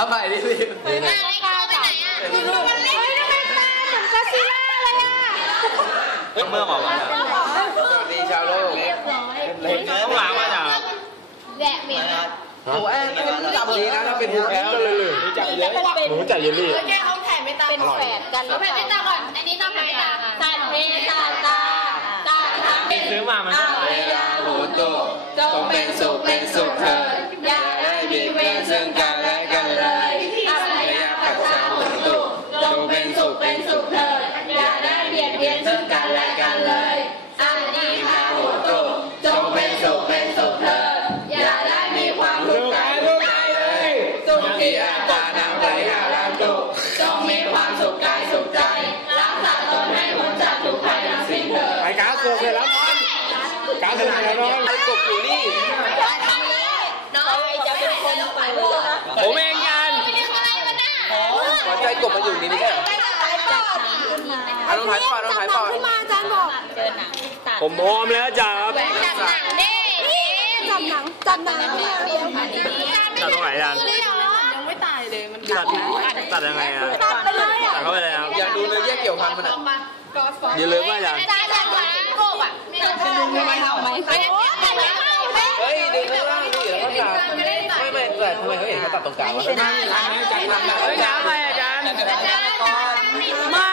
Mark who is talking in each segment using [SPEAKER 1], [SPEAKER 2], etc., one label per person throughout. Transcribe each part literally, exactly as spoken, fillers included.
[SPEAKER 1] ำใหม่ดิพี่
[SPEAKER 2] ไปไหนอ่ะไปไหนอ่ะมันเล่นทำไมตาเหมือนกอซิล่าเลยอ่ะ
[SPEAKER 1] เมื่อออกมาสวัสดีชาวโลกต้องล้างมาจาก
[SPEAKER 2] แดะเหม็น
[SPEAKER 1] โอ้แอนจับนี้นะถ้าเป็นภูแพ้เลยเลยจับเลยหนูจับเยลลี่
[SPEAKER 2] แกเขาแผ่ไม่ตาเป็นแฝดกันแล้วแผ่ไม่ตาก่อนอันนี้ต้องแผ่ไม่ตาตาเมตาตาตาทำเป็น
[SPEAKER 1] ซื้อมามัน
[SPEAKER 2] ยาหูตุจงเป็นสุขเป็นสุขเถิดอย่าได้เบียดเบียนซึ่งกันและกันเลยอะไรยาขัดสาวหูตุจงเป็นสุขเป็นสุขเถิดอย่าได้เบียดเบียนซึ่งกันและกันเลยอันนี้หาหูตุจงเป็นสุขเป็นสุขเถิดอย่าได้มีความทุกข์กายทุกใจเลยสุขีอัตตานามใจหารังตุจงมีความสุขกายสุขใจรักษาตนให้พ้นจากทุกภัยทั้งสิ้นเถิด
[SPEAKER 1] ไปก้าวตัวเสร็จแล้วนอนก้าวเสร็จแล้วนอนไอ้กบอยู่นี่
[SPEAKER 2] น้อยจะเป็นคนไป
[SPEAKER 1] ผมเองกันหัวใจกบมันอยู่นี่ไม่ใช่เหรอเอาลงท้ายปอดลงท้ายปอด
[SPEAKER 2] ขึ้นมาอาจารย์บอกเจอหนัง
[SPEAKER 1] ผมพร้อมแล้วจ้า
[SPEAKER 2] จับหนังดิจับหนังจับหนัง
[SPEAKER 1] จับตรงไหนอาจารย์
[SPEAKER 2] ยังไม่ตายเลยมัน
[SPEAKER 1] ตัดตัดยังไงอ่ะ
[SPEAKER 2] ตัดไปเลยอ่ะ
[SPEAKER 1] ตัดเข้าไปเลยครับอยากดูเนื้อแยกเกี่ยวพันมันอ่ะอย่าลืมว่าอย่าง
[SPEAKER 2] อาจารย์จับหนังกบอ่ะไม่เอาไม่เอาไม่เอา
[SPEAKER 1] เฮ้ยดึงข้างล่างดิแล้วก็จับไม่ไม่แต่ทำไมเขาเห็นเขาตัดตรงกลางวะไม่เฮ้ยน้ำอะไรอาจารย์ไม่ไม่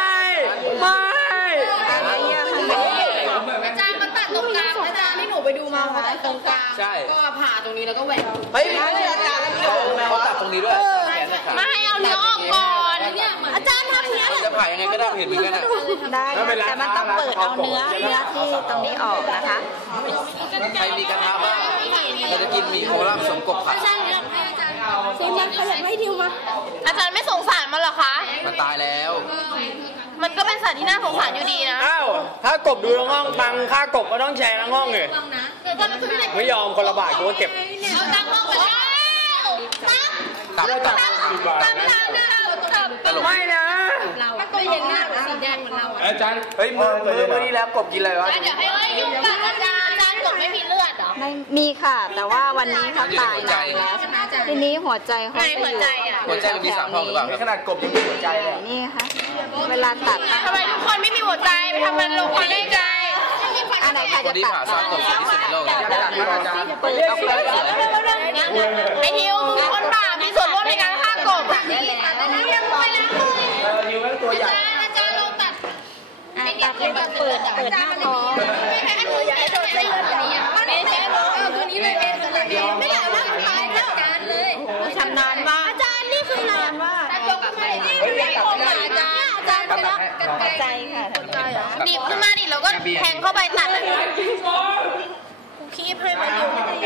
[SPEAKER 2] อาจารย์มันตัดตรงกลางอาจารย์ที่หนูไปดูมาเขาตัดตรงกลางก็ผ่าตรงนี้แล้วก็แหวก
[SPEAKER 1] เฮ้ยไม่อาจารย์เขาตัดตรงนี้ด้วย
[SPEAKER 2] ไม่ให้เอาเนื้อออกก่อนอาจารย์ทำเนี้ย
[SPEAKER 1] จะผ่ายังไงก็ได้เห็นเหมือนกันอ่ะ
[SPEAKER 3] ได้แต่มันต้องเปิดเอาเนื้อเนื้อที่ตรงนี้ออกนะคะ
[SPEAKER 1] ใครมีกระทะบ้างเราจะกินหมี่โคราชผสมกบผัด
[SPEAKER 2] อาจารย์เนี่ยให้อาจารย์ซีมันขยับให้ดิวมาอาจารย์ไม่สงสารมันหรอคะ
[SPEAKER 1] มันตายแล้ว
[SPEAKER 2] มันก็เป็นสัตว์ที่น่าสงสารอยู่ดีนะ
[SPEAKER 1] อ้าวถ้ากบดูทั้งห้องตังค่ากบก็ต้องแชร์ทั้งห้องเลยไม่ยอมคนละบาทกูก็เก็บ
[SPEAKER 2] เอาตังห้องไปแล้ว
[SPEAKER 1] ตับตับตลกไม่นะ
[SPEAKER 2] มันตัวเย็นมากสีแดงเหมือนเรา
[SPEAKER 1] อาจารย์เฮ้ยมือมือมือนี้แล้วกบกินอะไรวะ
[SPEAKER 2] เดี๋ยวให้เลยยุ่งกับอาจารย์อาจารย์กบไม่มีเลือดหรอ
[SPEAKER 3] ไม่มีค่ะแต่ว่าวันนี้เขาตายแล้วทีนี้หัวใจเขาจะอยู่
[SPEAKER 1] หัวใจมันมีสามห้องหรือเปล่าขนาดกบยังมีหัวใจเลย
[SPEAKER 3] นี่ค่ะเวลาตัด
[SPEAKER 2] ทำไมทุกคนไม่มีหัวใจไปทำมันลงมาได้ใจ
[SPEAKER 3] อะไรใครจะตัด
[SPEAKER 1] ซากกบที่สุดในโลก
[SPEAKER 3] เปิดออกไป
[SPEAKER 2] ไอ้ทิวมึงคนบาปมีส่วนร่วมในการฆ่ากบอ่ะยังไปนะ
[SPEAKER 1] ทิวแม่งตัวใหญ่
[SPEAKER 2] อาจารย์ลงตัด
[SPEAKER 3] ตัดเลยเปิดเปิดหน้าท้อง
[SPEAKER 2] ไม่แพ้ตัวใหญ่โดนเส้นเลือดใหญ่ไม่แพ้ตัวนี้เลยเป็นตัวเดียวไม่อยากนั่งตายแล้วการเลยชำนาญมากอาจารย์นี่คือนานมากอาจารย์ก็ไม่ได้ไม่ได้คมอาจารย์อาจารย์เป็นกันไกลค่ะดิบขึ้นมาดิแล้วก็แทงเข้าไปตัดคีบให้มาดู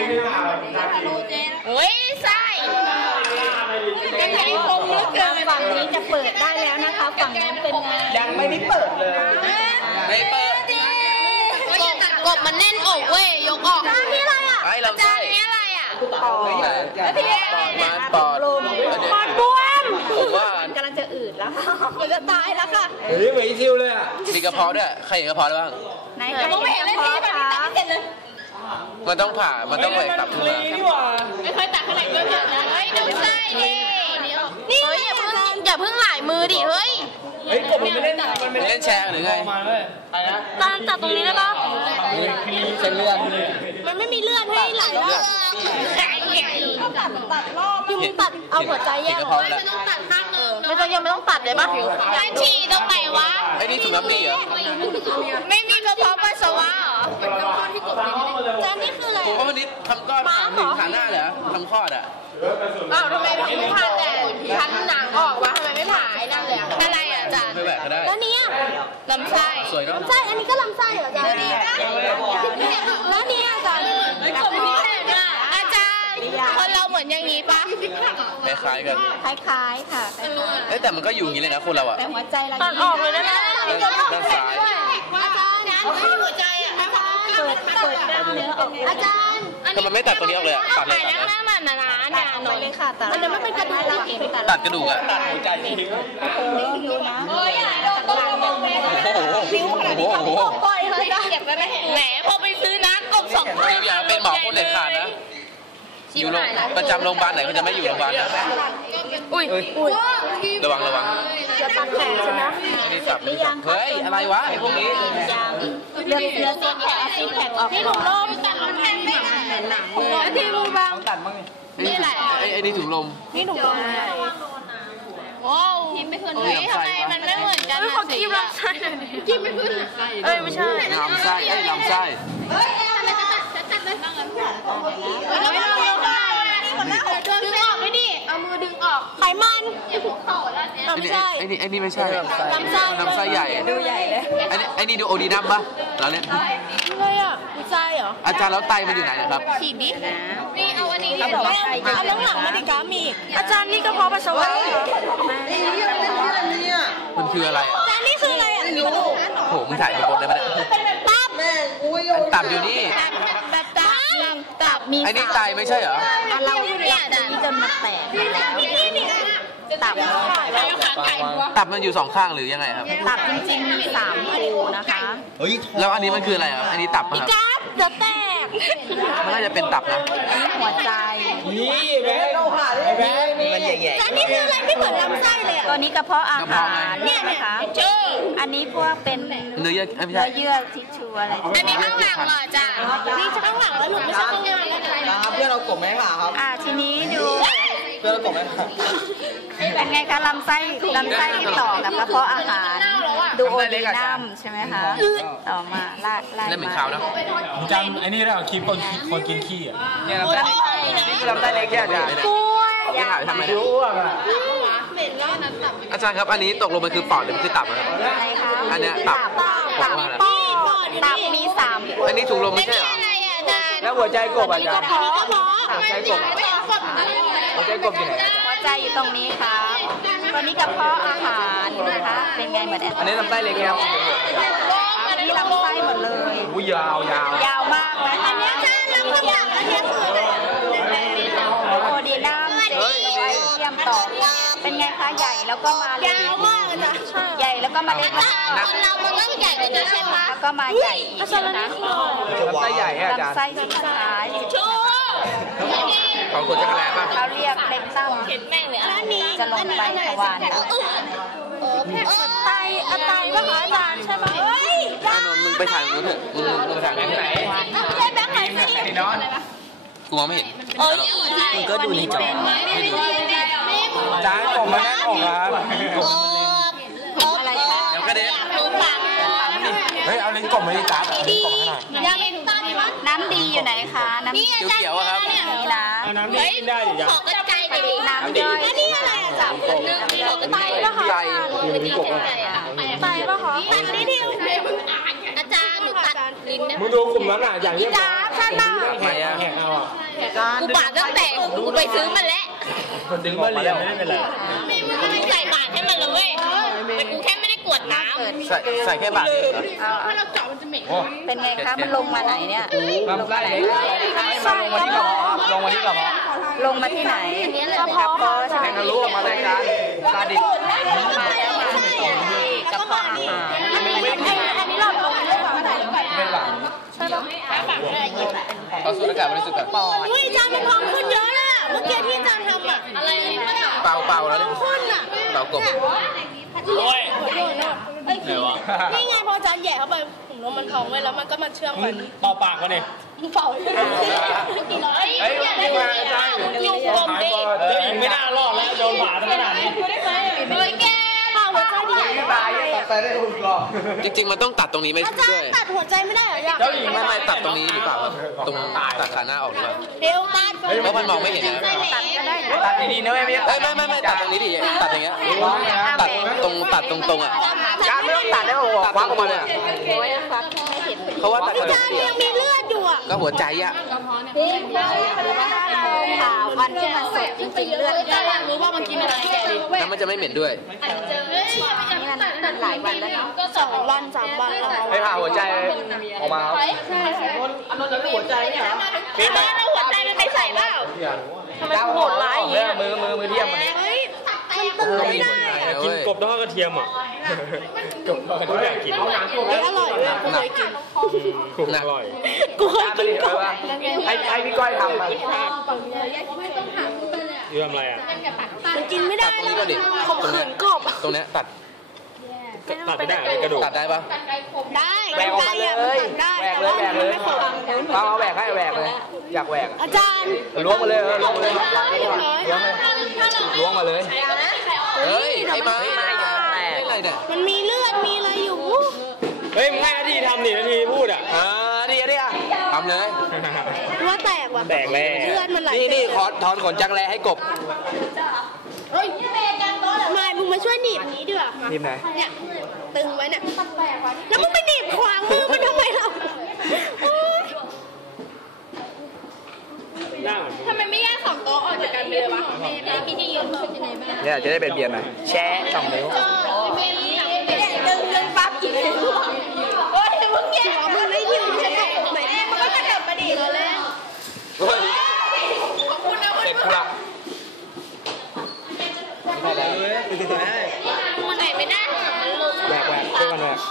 [SPEAKER 2] เฮ้ยไส้กันไกลคมเหลือเกิน
[SPEAKER 3] ฝั่งนี้จะเปิดได้แล้วนะคะฝั่งนี้เป็น
[SPEAKER 1] ยังไม่ได้เปิดเลยไม่เปิด
[SPEAKER 2] กบมันแน่นอกเว้ยยกออกนี่อะไรอ่ะอาจารย์นี่อะไรอ่ะ
[SPEAKER 3] ปอด
[SPEAKER 2] แล้วที่อะไรเนี่ย
[SPEAKER 1] ปอด
[SPEAKER 2] ปอดบวม
[SPEAKER 1] ผมว่าก
[SPEAKER 3] ำลังจะอืดแล้ว
[SPEAKER 2] มันจะตายแล้วค่ะ
[SPEAKER 1] เฮ้ยเหมือนทิวเลยอ่ะมีกระเพาะด้วยใครเห็นกระเพาะได้บ้าง
[SPEAKER 3] ไหนใครไม่เห็นเลยที่แบบนี้ตัดไม่เสร็จเลย
[SPEAKER 1] มันต้องผ่ามันต้องแหวกตับขึ้นมา
[SPEAKER 2] ไม่เคยตัดขนาดนี้เลยนะเฮ้ยดูไส้ดินี่เฮ้ยอย่าเพิ่งอย่าเพิ่งหลายมือดิเฮ้ย
[SPEAKER 1] เฮ้ยกบมันไม่เล่นมันไม่เล่นแชร์หรือไง
[SPEAKER 2] ตอนตัดตรงนี้ได้ปะ
[SPEAKER 1] เส้นเลือด
[SPEAKER 2] มันไม่มีเลือดให้ไหลแล้วก็ตัดตัดรอบที่มึงตัดเอาหัวใจแยกออกไม่ต้องตัดข้างนึงไม่ต้องยังไม่ต้องตัดเลยปะไอ้ฉี่ตรงไหนวะ
[SPEAKER 1] ไอ้นี่ถุงน้ำดีเหรอ
[SPEAKER 2] ไม่มีกระเพาะปัสสาวะเหรอเป็นกระเพาะที่กบจานนี่คืออะไร
[SPEAKER 1] ผมว่าวันนี้ทำก้อนขาหนึ่งขาหน้าเหรอทำคลอดอ่ะ
[SPEAKER 2] อ้าวทำไมไม่ผ่าแต่ชั้นหนังออกวะทำไมไม่ผ่าไอ้นั่นเลยอะไรอ่ะอาจารย์
[SPEAKER 1] ไม่แหวกก็ได้
[SPEAKER 2] แล้วนี้ลำไส้
[SPEAKER 1] สวยเนาะ
[SPEAKER 2] ลำไส้อันนี้ก็ลำไส้เหรออาจารย์แล้วนี่อาจารย์กระเพาะอาจารย์คนเราเหมือนอย่างนี้ปะ
[SPEAKER 1] คล้ายๆกัน
[SPEAKER 3] คล้ายๆค่ะ
[SPEAKER 1] แต่มันก็อยู่อย่างนี้เลยนะคนเราอ่ะ
[SPEAKER 3] แต่หัวใจเรา
[SPEAKER 2] ตัดออกเลยนะ
[SPEAKER 1] ด้านซ้าย
[SPEAKER 2] อาจารย์ไม่มีหัวใจอ่ะอาจารย์
[SPEAKER 3] เปิดเปิดกล้ามเนื้อออก
[SPEAKER 2] อาจารย์
[SPEAKER 1] ทำไมไม่ตัดตัวนี้ออกเลย
[SPEAKER 2] ตัดเลยตัดเลยมันนะนะเนี่ยหน่อยเลยค่ะแต่มันจะไม่เป็นกระดูกเราเอง
[SPEAKER 1] ตัดกระดูกอ่ะตัดหัวใจทิ้ง
[SPEAKER 3] นิ้วนะ
[SPEAKER 2] เฮ้ยอย่าโดนตัวมองเลยนิ้วขนาดนี้ทำปล่อยเลยนะเก็บไว้ไม่เห็นแหมพอไปซื้อน้ำกบสอง
[SPEAKER 1] ตัวอย่าเป็นหมอคนเด็ดขาดนะอยู่โรงประจำโรงพยาบาลไหนก็จะไม่อยู่โรงพยาบาลนะ
[SPEAKER 3] อุ้ยอุ้ย
[SPEAKER 1] ระวังระวัง
[SPEAKER 3] จะตัดแขนใช่ไหม
[SPEAKER 1] นี่สับนี่สับเฮ้ยอะไรวะไอ้พวกนี้
[SPEAKER 3] เลือดเลือดแผลซีแผลออกนี่ถุงลมตัดมันแทงไม่ได้หนังเลยที่มือบางตัดมั้งนี่แหละ
[SPEAKER 1] ไอ้ไอ้นี่ถุงลม
[SPEAKER 3] นี่ถุงลมว้าวทีมไม่ขึ้นเลยทำไมมันไม่เหมือนกันนะสีทีมลำไส้ทีมไม่ขึ้นเอ้ยไม่ใช่
[SPEAKER 1] ลำไส้ไอ้ลำไส้
[SPEAKER 3] เฮ้ยทำไมจะตัดจะตัดเลยบ้างกันแล้วไม่ต้องเยอะมากนี่คนแรกดึงออกด้วยดิเอามือดึงออกไขมันหัวเข่าแล้วเนี่ยไม่ใช่
[SPEAKER 1] ไอ้นี่ไอ้นี่ไม่ใช่
[SPEAKER 3] ลำไส้
[SPEAKER 1] ลำไส้ใหญ่
[SPEAKER 3] ดูใหญ่เลย
[SPEAKER 1] ไอ้นี่ไอ้นี่ดูโอดีนัมปะเราเล่น
[SPEAKER 3] อะไรอ่ะหัวใจเหรอ
[SPEAKER 1] อาจารย์แล้วไตมันอยู่ไหนครับ
[SPEAKER 3] ฉีดดินี่เอาอันนี้เขาบอกว่าเอาน้ำหนักมาดิก้ามีอาจารย์นี่กระเพาะปัสสาวะ
[SPEAKER 1] มันคืออะไร
[SPEAKER 3] อาจารย์นี่คืออะไรอ่ะ
[SPEAKER 1] โหมึงถ่ายบนได้ปะเนี่ย
[SPEAKER 3] ตับ
[SPEAKER 1] ตับอยู่นี่
[SPEAKER 3] ตับตับตับมี
[SPEAKER 1] ไอ้นี่ไตไม่ใช่เหรอ
[SPEAKER 3] เราเนี่ยนี่จนมาแตกตับ
[SPEAKER 1] ตับมันอยู่สองข้างหรือยังไงครับ
[SPEAKER 3] ตับจริงๆมีสามรูนะคะ
[SPEAKER 1] แล้วอันนี้มันคืออะไรครับอันนี้ตับครับ
[SPEAKER 3] จับจะแตก
[SPEAKER 1] มันน่าจะเป็นตับนะ
[SPEAKER 3] หัวใจ
[SPEAKER 2] นี่แบงค์แบงค์มันใหญ่ๆ
[SPEAKER 3] อันนี้คืออะไรที่เหมือนลำไส้เลยตัวนี้กระเพาะอาหารเนี่ยนะคะอันนี้พวกเป็น
[SPEAKER 1] เนื้อเยื่อไม่
[SPEAKER 3] ใช่เยื่อทิชชูอะไรอันนี้ข้างหลังเหรอจ้ะนี่ข้างหลังแล้วหนูไม่ใช่ข้างหลัง
[SPEAKER 2] ครับเพื่อนเรากบไหมค่ะครับ
[SPEAKER 3] อ่าทีนี้ดู
[SPEAKER 2] เพื่อนเรากบไหมค่ะ
[SPEAKER 3] เป็นไงคะลำไส้ลำไส้ต่อกับกระเพาะอาหารดูโอดีนัมใช่ไหมคะต่อมาลาดลาด
[SPEAKER 1] นี่เหมือนขาวนะ
[SPEAKER 4] จำไอ้นี่เราคลิปคนคนกินขี้อ่ะ
[SPEAKER 1] เนี่ยลำไส้นี่คือลำไส้เล็กแค่อาจารย์
[SPEAKER 3] อย่าถ่าย
[SPEAKER 1] ทำไมเนี่ยอาจารย์ครับอันนี้ตกลงมันคือปอดหรือมันคือตับครับ
[SPEAKER 3] อะไรคะ
[SPEAKER 1] อันเนี้ยตับ
[SPEAKER 3] ตับปอดตับมีสาม
[SPEAKER 1] อันนี้ถุงลมไม่ใช่เหรอ
[SPEAKER 2] แล้วหัวใจกบอาจารย์
[SPEAKER 3] หัวใจกบ
[SPEAKER 2] หัวใจกบอยู่ไหน
[SPEAKER 3] หัวใจอยู่ตรงนี้ค่ะตัวนี้กระเพาะอาหารนะคะเป็นไงเหมือน
[SPEAKER 2] อันนี้ลำไส้เล็กครับ
[SPEAKER 3] อันนี้ลำไส้หมดเลย
[SPEAKER 2] อุ้ยยาวยาวย
[SPEAKER 3] าวมากนะคะอันนี้ใช่ลำตับอันนี้คือโอดีนัมเเทียมต่อเป็นไงคะใหญ่แล้วก็มาเล็กยาวมากจ้ะใหญ่แล้วก็มาเล็กคนเรามันก็ใหญ่กว่านี้ใช่ไหมแล้วก็มาใหญ่อีกนะ
[SPEAKER 2] ลำไส้ใหญ่อาจารย์
[SPEAKER 3] ลำไส้สุดท้าย
[SPEAKER 1] ของคนจะกระแลป่ะ
[SPEAKER 3] เขาเรียกเล็กตั้มเห็นแม่งเลยอันนี้จะลงไปทวารไตอะไตว่าขออาจารย์ใช่ไหมเฮ้ย
[SPEAKER 1] อานนท์มึงไปถ่ายมึงเถอะมึงมึงถ่ายที่ไหน
[SPEAKER 3] ใช่แบงค์ไหนสิ
[SPEAKER 1] กูมองไม่เห็น
[SPEAKER 2] มึงก็ดูในจอ
[SPEAKER 1] ไม่ดู
[SPEAKER 2] จานกบมาแน่นอกครับ
[SPEAKER 3] อะไรคะ
[SPEAKER 1] เดี๋ยวกระเด็น
[SPEAKER 2] เฮ้ยเอาลิ้นกบมาดิจ้าเอาลิ้นกบมาหน่อย
[SPEAKER 3] น้ำดีอยู่ไหนคะน้ำ
[SPEAKER 1] เขียวๆครับ
[SPEAKER 3] นี่นะ
[SPEAKER 2] น้ำดีกินได้ดิจ้า
[SPEAKER 3] ขอกระจายไปดิน้ำดีนี่อะไรอ่ะจับคนนึงขอกระจายป่ะคะไตไตป่ะคะตัดนิดเดียวอาจารย์หนูตัดลิ้นนะ
[SPEAKER 2] มึงดูกลุ่มนั้นอ่ะอย่างนี้
[SPEAKER 3] จ้าฉันน่ะ
[SPEAKER 2] แหกแหกเอาอ่ะ
[SPEAKER 3] กูบาดตั้งแต่กูไปซื้อมาแล้ว
[SPEAKER 2] คนดึงมาเรียนไม่เป็นไร
[SPEAKER 3] ไม่มึงก็ไม่ใส่บาดให้มันเลยเว้ยแต่กูแค่ไม่ได้กวดน้ำ
[SPEAKER 1] ใส่ใส่แค่บาทเดียว
[SPEAKER 3] ถ้าเราเจาะมันจะเหม็นเป็นไงคะมันลงมาไหนเนี่ย
[SPEAKER 2] ลงมาไหนลงมาที่กระเพาะ
[SPEAKER 3] ลงมาที่ไหนกระเพาะ
[SPEAKER 2] ใช่ไหมทะลุออกมารายการซาดิส
[SPEAKER 3] มาแล้วมาที่กระเพาะอาหารอันนี้เราลงมาเรื่องอะไร
[SPEAKER 2] เป็นหลัง
[SPEAKER 3] ใช่ป่ะหยิบเป็นแผล
[SPEAKER 1] เอาสูดอากาศบริสุทธิ์แบบ
[SPEAKER 3] ปอดอุ้ยจานมันท้องขึ้นเยอะเลยเมื่อกี้ที่จานทำอะอะไร
[SPEAKER 1] เปล่าเปล่าแล้ว
[SPEAKER 3] เนี่ยขึ้นอะ
[SPEAKER 1] เปล่ากบ
[SPEAKER 4] โอ้ย
[SPEAKER 3] นี่ไงพอจานแย่เข้าไปถุงลมมันท้องไว้แล้วมันก็มาเชื่อมกัน
[SPEAKER 4] เป่าปากมาดิ
[SPEAKER 3] เป่า
[SPEAKER 2] เฮ้ยนี่มาอาจารย์
[SPEAKER 3] ยุ่งกบดิ
[SPEAKER 4] เจ้าหญิงไม่น่ารอดแล้วโดนผ่าทั้งขนาดนี้
[SPEAKER 3] เฮ้ยแกเป่าหัวใจดิ
[SPEAKER 2] ตายตายได้หุ่นกรอบ
[SPEAKER 1] จริงๆมันต้องตัดตรงนี้ไม่ด้วย
[SPEAKER 3] ตัดหัวใจไม่ได้เหรอ
[SPEAKER 2] เจ้าหญิง
[SPEAKER 1] ไม่ไม่ตัดตรงนี้หรือเปล่าตรงตัดขาหน้าออกหรือเปล่า
[SPEAKER 3] เดี๋ยวตัด
[SPEAKER 1] เพราะมันมองไม่เห็นนะ
[SPEAKER 3] ตัดก็ได้
[SPEAKER 2] ตัดดีๆนะไม่
[SPEAKER 1] ไม่ไม่ไม่ไม่ตัดตรงนี้ดิตัดอย่างเงี้ยตัดตรงตัดตรงๆอ่ะ
[SPEAKER 2] การไม่ต้องตัดได้หรอ
[SPEAKER 1] ควักออกมาเลยเพราะว่าตัด
[SPEAKER 3] จานยังมีเลือดอยู่อ่ะ
[SPEAKER 1] ก็หัวใจอ่ะ
[SPEAKER 3] ข่าววันที่มันสดจริงๆเลือดจะรู้ว่ามันกินอะไรแกดิ
[SPEAKER 1] แล้วมันจะไม่เหม็นด้วย
[SPEAKER 3] นี่มันหลายวันแล้วเนาะก็สองวันสามวันแล้ว
[SPEAKER 2] ไปผ่าหัวใจออกมาครับอันนั้นจะหัวใจเนี่ยเหรอ
[SPEAKER 3] พี่บ้านเอาหัวใจมันไปใส่เปล่าทำไมโหดร้ายอย่างเงี้ย
[SPEAKER 2] มือมือมือเทียมมัน
[SPEAKER 3] เฮ้ยมันตื่นไม่ได้
[SPEAKER 4] กินกบแล้วก็กระเทียมอ่ะกบก็ทุกอย่างกิน
[SPEAKER 3] อร่อยด้วยกูเคยกิน
[SPEAKER 4] กบอร่อย
[SPEAKER 3] กูเคยกินกบ
[SPEAKER 1] ให้ให้พี่ก้อยทำมา
[SPEAKER 4] เรื่องอะไรอ่ะ
[SPEAKER 3] มันกินไม่ได้
[SPEAKER 1] ตรงนี้
[SPEAKER 3] แล้ว
[SPEAKER 1] ก็ดิ
[SPEAKER 3] ข่มขืนกบ
[SPEAKER 1] ตรงเนี้ยตัด
[SPEAKER 4] ตัดไม่ได้เลยกระดูก
[SPEAKER 1] ตัดได้ปะ
[SPEAKER 3] ได้
[SPEAKER 1] แหวกออกมาเลย
[SPEAKER 3] ได้
[SPEAKER 1] แหวกเลยแหวกเลย
[SPEAKER 3] ไม่ขม
[SPEAKER 1] เอาเอาแหวกให้แหวกเลยอยากแหวก
[SPEAKER 3] อาจารย์
[SPEAKER 1] ล้วงมาเลยเออล้วงมาเลยล้วงมาเลยเฮ้ยไอ้มาแตกไงเนี่ย
[SPEAKER 3] มันมีเลือดมีอะไรอยู่
[SPEAKER 4] เฮ้ยมึงให้นาทีทำดินาทีพูดอ่ะ
[SPEAKER 1] อ่าดีอ่ะดีอ่ะทำเลย
[SPEAKER 3] ว่าแตกว่ะ
[SPEAKER 4] แตกแล้ว
[SPEAKER 3] เลือดมันไหล
[SPEAKER 1] นี่นี่ขอถอนขนจักรแลให้กบ
[SPEAKER 3] ไม่มึงมาช่วยหนีบนี้ดีกว่ามา
[SPEAKER 1] หนีบไหน
[SPEAKER 3] เนี่ยตึงไว้เนี่ยแล้วมึงไปหนีบขวางมือมันทำไมเรา
[SPEAKER 4] หน้าเหมือน
[SPEAKER 3] ทำไมไม่แยกสองโต๊ะออกจากกันไปเลยวะพี่ที่ยืนเป็นยังไงบ้าง
[SPEAKER 1] เนี่ยจะได้เป็นเบียนหน่อยแชะสองนิ้ว
[SPEAKER 3] เนี่ยดึงดึงปั๊บกินเลยโอ้ยมึงแย่มึงไม่ยืนฉันบอกไหนมันก็จะกลับมาดีเราเล่น
[SPEAKER 1] เฮ้ย
[SPEAKER 3] ขอบคุณนะ
[SPEAKER 1] เสร็จกูละไม่ได้แล้ว
[SPEAKER 3] มันไหนไม่ได้มันลง
[SPEAKER 1] แหวกแหวกช่วยกันแหวก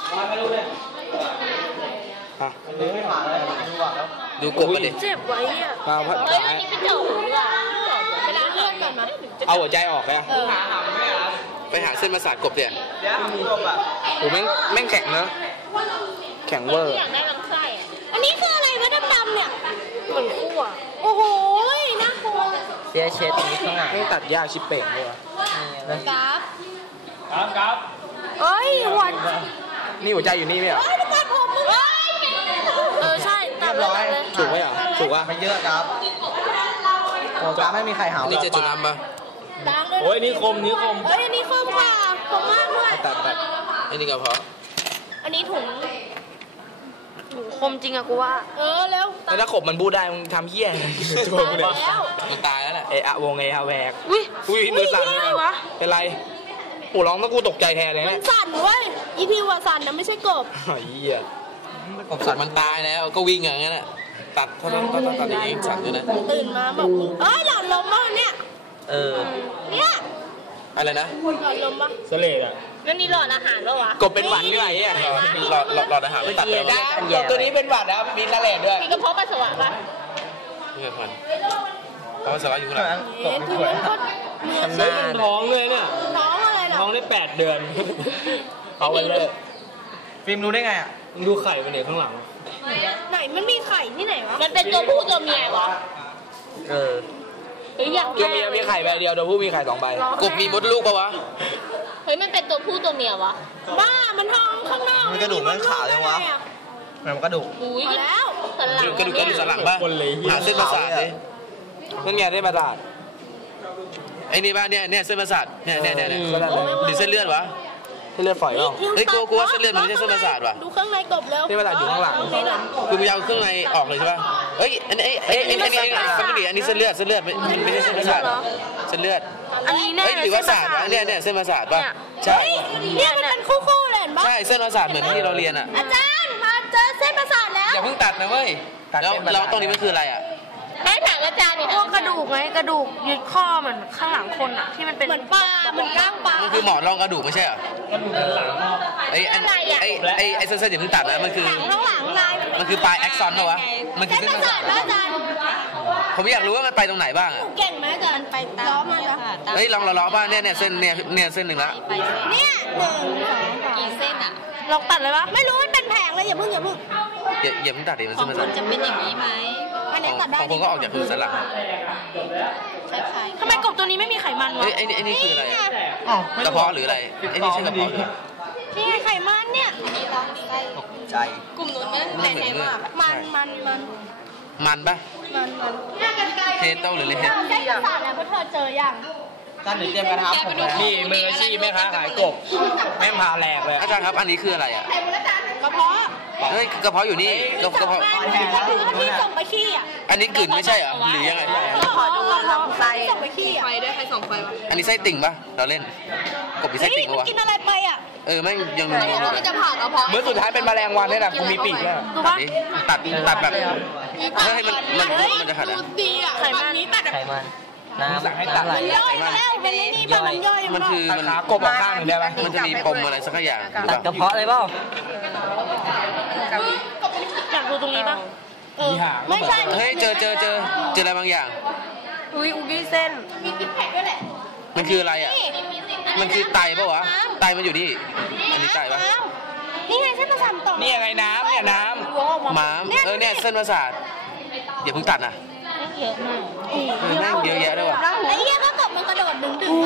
[SPEAKER 1] อ่ะดูกบมาดิ
[SPEAKER 3] เจ็บไว้อ่ะ
[SPEAKER 1] มาพัด
[SPEAKER 3] เฮ้ยวันนี้ไปเจาะหูด้วยไปล้างเลือดก่อนมั้ย
[SPEAKER 1] เอาหัวใจออกเลยไปหาเส้นประสาทกบเนี่ยโอ้แม่งแม่งแข็งเนอะแข็งเวอร์
[SPEAKER 3] อยากได้ลำไส้อ่ะอันนี้คืออะไรวะดำๆเนี่ยเหมือนคั่วโอ้โหน่ากลัว
[SPEAKER 1] เช็ดเช็ดตรงนี้ข้างหลังไม่ตัดยากชิบเป่งเลยวะ
[SPEAKER 3] กราฟ
[SPEAKER 4] ครับครับ
[SPEAKER 3] เอ้ยหัว
[SPEAKER 1] นี่หัวใจอยู่นี่ไหมเหรอ
[SPEAKER 3] เอ้ยดูการผมมึงเออใช่ตัดเลยเลย
[SPEAKER 1] ถูกไหมเหรอถูกป่ะไม่เยอะครับโอ้จ้าไม่มีใครหานี่จะจุดน้ำปะ
[SPEAKER 3] ล้างด้วย
[SPEAKER 4] โอ้ยนี่คมนี่คม
[SPEAKER 3] เอ้ยอันนี้คมกว่าคมมากด้วย
[SPEAKER 1] ตัดตัดอันนี้กระเพาะ
[SPEAKER 3] อันนี้ถุง
[SPEAKER 5] คมจริงอะกูว่า
[SPEAKER 3] เออเร็ว
[SPEAKER 1] แล้วถ้าขบมันบูดได้มึงทำเหี้ยตัวกูเนี่ย
[SPEAKER 3] แล้ว
[SPEAKER 1] มันตายแล้วแหละเอะอะวงเออะแหวก
[SPEAKER 5] อุ้ย
[SPEAKER 1] อุ้ยมือสั่น
[SPEAKER 5] อะไรวะ
[SPEAKER 1] เป็นไรโอ้ร้องต้องกูตกใจแทนเลย
[SPEAKER 3] มัน
[SPEAKER 1] เนี่ย
[SPEAKER 3] สั่นเว้ยอีพิวอะสั่นนะไม่ใช่กบ
[SPEAKER 1] ไอ้เหี้ยกบสัตว์มันตายแล้วก็วิ่งอย่างนั้นแหละตัดเท่านั้นตัดตัดอย่างนี้สั่นด้วยนะ
[SPEAKER 3] ตื่นมาบอกเอ้ยหลอดลมป่ะเนี่ย
[SPEAKER 1] เออ
[SPEAKER 3] เนี่ย
[SPEAKER 1] อะไรนะ
[SPEAKER 3] หลอดลมป่ะ
[SPEAKER 4] เสลดอ่ะ
[SPEAKER 3] นั่นนี่หลอดอาหารป่ะวะ
[SPEAKER 1] กบเป็นหวัดนี่ไรอ่ะหลอดหลอดหลอดอาหารไม่ตัดเลยกบตัวนี้เป็นหวัดนะครับมีกระแหลดด้วย
[SPEAKER 3] มีกระเพาะปัสสาวะป่ะ
[SPEAKER 1] นี่พันเพราะว่าสวะอยู่ข้างหลัง
[SPEAKER 3] เอ๊ะทุกคนก็มือ
[SPEAKER 4] เฮ้ยมันท้องเลยเนี่ย
[SPEAKER 3] ท้องอะไรเหรอ
[SPEAKER 4] ท้องได้แปดเดือนเอาไปเลย
[SPEAKER 1] ฟิล์มรู้ได้ไงอ่ะ
[SPEAKER 4] มึงดูไข่มันเนี่ยข้างหลัง
[SPEAKER 3] ไหนมันมีไข่ที่ไหนวะมันเป็นตัวผู้ตัวเมียวะ
[SPEAKER 1] เออ
[SPEAKER 3] เฮ้ยอยาก
[SPEAKER 1] ตัวเมียมีไข่ใบเดียวตัวผู้มีไข่สองใบกบมีมดลูกปะวะ
[SPEAKER 3] เฮ้ยมันเป็นตัวผู้ตัวเมียวะบ้ามันท้องข้างนอก
[SPEAKER 1] มันกระดูกมันขาวจังวะ มันกระดูก
[SPEAKER 3] อุ้ยแล้วสันหลัง
[SPEAKER 1] กระดูกกระดูกสันหลังป่ะ
[SPEAKER 4] คนเลย
[SPEAKER 1] หาเส้นประสาทดินั่นไงเส้นประสาทไอ้นี่บ้านเนี่ยเนี่ยเส้นประสาทเนี่ยเนี่ยเนี่ยหรือเส้นเลือดวะเส้นเลือดฝอยเปล่าเฮ้ยกูกูว่าเส้นเลือดมันไม่ใช่เส้นประสาทว่ะ
[SPEAKER 3] ดูข้างในกบแล้ว
[SPEAKER 1] เส้นประสาทอยู่ข้างหลังคือมึงเอาเครื่องในออกเลยใช่ป่ะเฮ้ยอันนี้ไอ้ไอ้ไอ้ไอ้ฟังดิอันนี้เส้นเลือดเส้นเลือดมันไม่ใช่เส้นประสาทเส้นเลือด
[SPEAKER 5] อันนี้แน่
[SPEAKER 1] เฮ้ย
[SPEAKER 5] เลย
[SPEAKER 1] หรือว่าศาสตร์วะเนี่ยเนี่ยเส้นประสาทป่ะใช่
[SPEAKER 3] เนี่ยมันเป็นคู่ๆเลยเห็นปะ
[SPEAKER 1] ใช่เส้นประสาทเหมือนที่เราเรียนอ่ะ
[SPEAKER 3] อาจารย์มาเจอเส้นประสาทแล้ว
[SPEAKER 1] อย่าเพิ่งตัดนะเว้ยแล้วแล้วตรงนี้มันคืออะไรอ่ะ
[SPEAKER 3] ให้ถามอาจารย์ดิ
[SPEAKER 5] พวกกระดูกไงกระดูกยึดข้อเหมือนข้างหลังคนอะที่มันเป็น
[SPEAKER 3] เหมือนปลาเหมือนก้างปลา
[SPEAKER 1] มันคือหมอนรองกระดูกไม่ใช่เหรอไอ้ไอ้ไอ้ไอ้ไอ้เส้นๆอย่าเพิ่งตัดนะมันคือ
[SPEAKER 3] หลังข้างหลังนาย
[SPEAKER 1] มันคือปลายแอ็กซอนเหรอวะมันคือ
[SPEAKER 3] เส้น
[SPEAKER 1] เส้น
[SPEAKER 3] ป
[SPEAKER 1] ประ ระ
[SPEAKER 3] สา
[SPEAKER 1] สา
[SPEAKER 3] ท
[SPEAKER 1] ท
[SPEAKER 3] แล้วอาจารย์
[SPEAKER 1] ผมอยากรู้ว่ามันไปตรงไหนบ้างอ่ะ
[SPEAKER 3] เก่งไหมอาจารย์ไปล้อมาจ้ะ
[SPEAKER 1] เฮ้ยลองล้อๆบ้างเนี่ยเนี่ยเส้นเนี่ยเนี่ยเส้นหนึ่งละ
[SPEAKER 3] เนี่ยหนึ่งสองสามกี่เส้นอ่ะ
[SPEAKER 5] ลองตัดเลยปะ
[SPEAKER 3] ไม่รู้มันเป็นแผงเลยอย่าเพิ่งอย่าเพิ่ง
[SPEAKER 1] อย่าอย่าเพิ่งตัดดิมันเส้นประสาท
[SPEAKER 3] จะเป็นอย่างนี้ไหมอัน
[SPEAKER 1] ข
[SPEAKER 3] นี้
[SPEAKER 1] อง
[SPEAKER 3] ตัดได้
[SPEAKER 1] ของผมก็ออกจากคือสันหลัง
[SPEAKER 3] คล้าย
[SPEAKER 5] ทำไมกบตัวนี้ไม่มีไขมันวะ
[SPEAKER 1] เฮ้ยไอ้นี่ไอ้นี่คืออะไรอะกระเพาะหรืออะไรไอ้นี่ใช่กระเพาะหรือ
[SPEAKER 3] ๆนี่ไงไขมันเนี่ย
[SPEAKER 1] ใจ
[SPEAKER 3] กลุ่มนู้นมันไหนไหนว่ามันมันมัน
[SPEAKER 1] มันปะ
[SPEAKER 3] มันมัน
[SPEAKER 1] เทโต้หรือเลเท
[SPEAKER 3] เส้นประสาทแล้วพวกเธอเจอยัง
[SPEAKER 1] การหรือเตรียมกระทะผมนี่มืออาชีพแม่ค้าขายกบแม่งพาแหลกเลยอาจารย์ครับอันนี้คืออะไรอ่ะ
[SPEAKER 3] กระเพาะ
[SPEAKER 1] เฮ้ยกระเพาะอยู่นี่กระกระเพาะ
[SPEAKER 3] ที่ส่งไปขี้อ่ะ
[SPEAKER 1] อันนี้กลืนไม่ใช่เหรอหรือยังไง
[SPEAKER 3] ขอดูกระเพาะไส้ส่งไปขี้อ่ะ
[SPEAKER 1] อันนี้ไส้ติ่งปะเราเล่นกบมีไส้
[SPEAKER 3] เฮ้ย
[SPEAKER 1] ติ่ง
[SPEAKER 3] มัน
[SPEAKER 1] ปะวะ
[SPEAKER 3] กินอะไรไปอ่ะ
[SPEAKER 1] เออแม่งยังงงอยู่เลย
[SPEAKER 3] จะผ่ากระเพาะ
[SPEAKER 1] มื้อสุดท้ายเป็นแมลงวันนี่แหละกูมีปีกแล้ว
[SPEAKER 5] ดูปะ
[SPEAKER 1] ตัดตัดแบบเฮ้ยมันมันมันจะขัดอ่ะ
[SPEAKER 3] ดีอ่ะไขมันนี้ตัด
[SPEAKER 1] ไขมัน
[SPEAKER 6] น้ำสั่งให้ตัดไหล
[SPEAKER 3] ย่อยมาแล้วเป็นนี่ปลามันย่อย
[SPEAKER 1] มันคือมัน
[SPEAKER 4] ขากบออกข้างหนึ่งได้ไหม
[SPEAKER 1] มันจะมีปมอะไรสักอย่าง
[SPEAKER 6] ตัดกระเพาะเลยเปล่า
[SPEAKER 5] อยากดูตรงนี้ป่ะ
[SPEAKER 4] มีหาง
[SPEAKER 3] ไม่ใช่
[SPEAKER 1] เฮ้ยเจอเจอเจอเจออะไรบางอย่าง
[SPEAKER 5] อุ้ยอุกี้เส้น
[SPEAKER 3] มีพิษแผลด้วยแหละ
[SPEAKER 1] มันคืออะไรอ่ะมันคือไตปะวะไตมันอยู่นี่อันนี้ไตปะ
[SPEAKER 3] นี่ไงเส้นประสาทต่อ
[SPEAKER 4] นี่ยังไงน้ำเนี่ยน้
[SPEAKER 1] ม้ามเออเนี่ยเส้นประสาทอย่าเพิ่งตัดนะ
[SPEAKER 3] เยอะมาก
[SPEAKER 1] เออแม่งเยอะแยะด้วยว่ะ
[SPEAKER 3] ไอ้เหี้ยก็กบมันกระโดดดึงดึง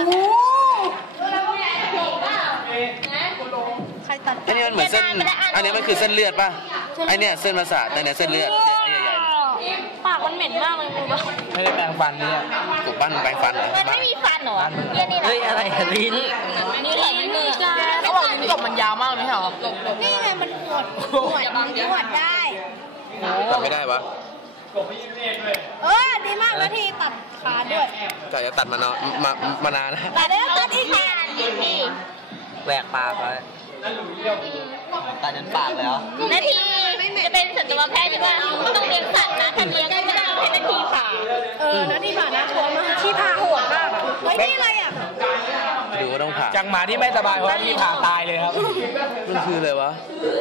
[SPEAKER 3] ใครตัด
[SPEAKER 1] อันนี้มันเหมือนเส้นอันนี้มันคือเส้นเลือดป่ะไอเนี่ยเส้นประสาทแต่เนี่ยเส้นเลือดเนี่ยใหญ่
[SPEAKER 5] ปากมันเหม็นมากเลยคุณป่ะ
[SPEAKER 4] ำไม่ได้แปรงฟันเนี่ย
[SPEAKER 1] ๆกบบ้านมึงแปรงฟันเหรอ
[SPEAKER 3] มันไม่มีฟันเหรอเหี้ยนี่นะ
[SPEAKER 6] เฮ้ยอะไรอะลิ้น
[SPEAKER 3] นี่เหรอนี่เหรอ
[SPEAKER 5] เขาบอกลิ้นกบมันยาวมากเลยไม่ใช่เหรอ
[SPEAKER 3] นี่ไงมันปวดปวดปวดได้
[SPEAKER 1] ตัดไม่ได้วะ
[SPEAKER 3] เออดีมากแล้วที่ตัดขาด้วย
[SPEAKER 1] ก็จะตัดมานานมามานานนะ
[SPEAKER 3] ตัดได้แล้วตัดอีกนานอีกที
[SPEAKER 6] แหวกปากเลยตัดจนปากเลยเหรอ
[SPEAKER 3] นาทีจะเป็นสัตวแพทย์ดีกว่าไม่ต้องเลี้ยงสัตว์นะถ้าเลี้ยงก็ไม่ได้ให้นาทีผ่าเออนาทีผ่าน่ากลัวมากที่ผ่าโหดมากเฮ้ยนี่อะไรอ่ะ
[SPEAKER 1] ดูว่าต้องผ่า
[SPEAKER 4] จากหมาที่ไม่สบายเพราะว่าที่ผ่าตายเลยครับ
[SPEAKER 1] มันคืออะไรวะ